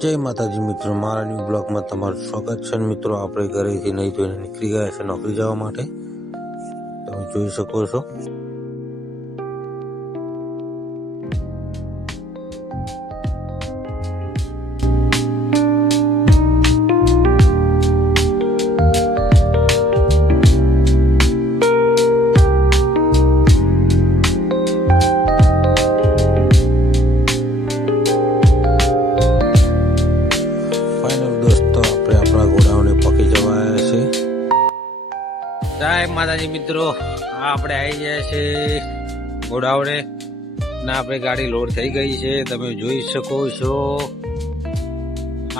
જય માતાજી મિત્રો, મારા ન્યૂ બ્લોગમાં તમારું સ્વાગત છે. મિત્રો, આપણે ઘરેથી નહીં ધોઈને નીકળી ગયા છે નોકરી જવા માટે. તમે જોઈ શકો છો. જય માતાજી મિત્રો, આપણે આવી ગયા છે ગોડાઉને ને આપણે ગાડી લોડ થઈ ગઈ છે. તમે જોઈ શકો છો,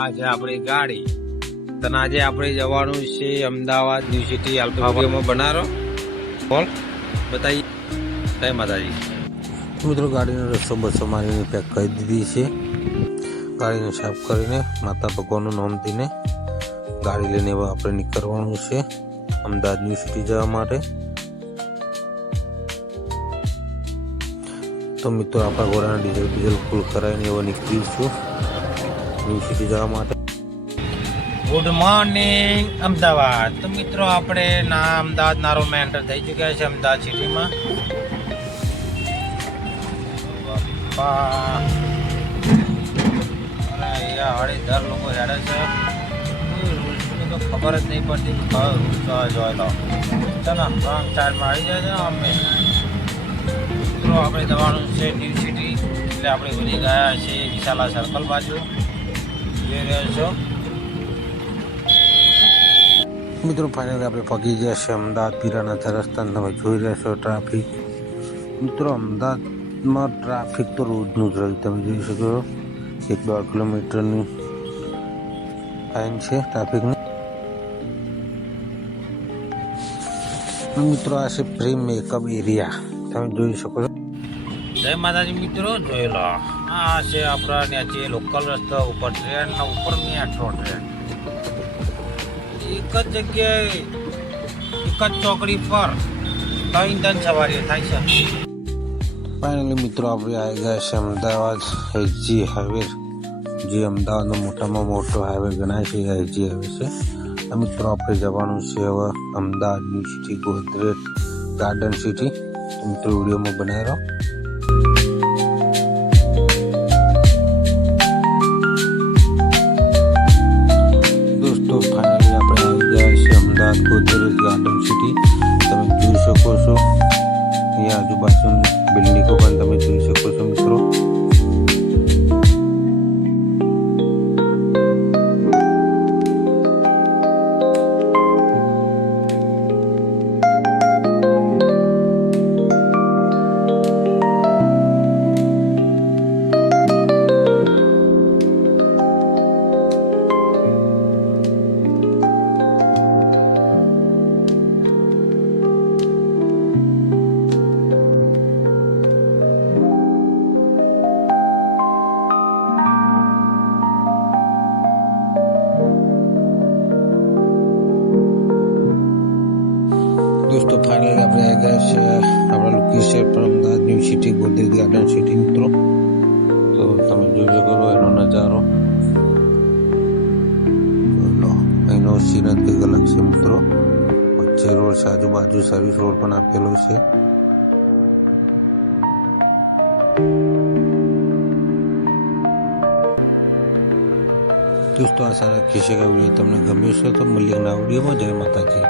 આ છે આપણી ગાડી. તને આજે આપણે જવાનું છે અમદાવાદ ન્યૂ સિટી આલ્ફામાં બનારો. બોલ બતાવીએ. જય માતાજી મિત્રો, ગાડીનો રસ્તો બસો મારીને પેક કરી દીધી છે. ગાડીને સાફ કરીને માતા ભગવાનનું નામ દઈને ગાડી લઈને આપણે નીકળવાનું છે અમદાવાદ ન્યૂ સિટી જવા માટે. તો મિત્રો, આપણા ઘોડાના ડીઝલ ફૂલ કરાવીને એવો નીકળીશું ન્યૂ સિટી જવા માટે. Good morning Ahmedabad. તો મિત્રો, આપણે અમદાવાદ નારોમાં એન્ટર થઈ ચૂક્યા છે અમદાવાદ સિટીમાં. અરે અહીંયા હળીધર લોકો હેડે છે, ખબર જ નહીં પડતી જોઈ લો. ચાલો રોંગ સાઈડમાં આવી જાય છે. અમે મિત્રો આપણે જવાનું છે ન્યૂ સિટી, એટલે આપણે વળી ગયા છીએ વિશાલા સર્કલ બાજુ. જોઈ રહ્યો છો મિત્રો, ફાઇનલી આપણે પગી ગયા છે અમદાવાદ પીરાના રસ્તા. તમે જોઈ રહ્યા છો ટ્રાફિક. મિત્રો, અમદાવાદમાં ટ્રાફિક તો રોજનું જ રહ્યું. તમે જોઈ શકો છો 1-2 કિલોમીટરની લાઈન છે ટ્રાફિકની. મિત્રો, આ છે ફ્રી મેકઅપ એરિયા. તમે જોઈ શકો છો. જય માતાજી મિત્રો, જોઈ લો. આ છે આપણા નીચે લોકલ રસ્તો, ઉપર ટ્રેન ને ઉપર મેટ્રો ટ્રેન. એક જ જગ્યાએ એક જ ચોકડી પર 3 સવારી થાય છે. ફાઇનલી મિત્રો, આપણે આવી ગયા છે અમદાવાદ એસજી હાઈવે, જે અમદાવાદનો મોટામાં મોટો હાઈવે ગણાય છે. એસજી હાઈવે છે. મિત્રો, આપણે જવાનું છે હવે Ahmedabad new city Godrej garden city. મિત્રો, વિડીયોમાં બનાવી રહો. દોસ્તો, ફાઇનલી આપણે આવી ગયા છે અમદાવાદ ગોદરેજ ગાર્ડન સિટી. તમે જોઈ શકો છો, અહીંયા આજુબાજુની બિલ્ડિંગો પણ તમે જોઈ શકો છો મિત્રો. દોસ્તો, ફાઇનલી આપણે આવી ગયા છે આપણા લોકેશન પર Ahmedabad new city Godrej garden city મિત્રો. તો તમે જોઈ શકો છો એનો નજારો. અહીંનો સીન જ કંઈક અલગ છે મિત્રો. વચ્ચે રોડ છે, આજુબાજુ સર્વિસ રોડ પણ આપેલો છે. દોસ્તો, આશા રાખીએ છીએ કે વિડીયો તમને ગમ્યો છે. તો મળીએ નવા વિડીયોમાં. જય માતાજી.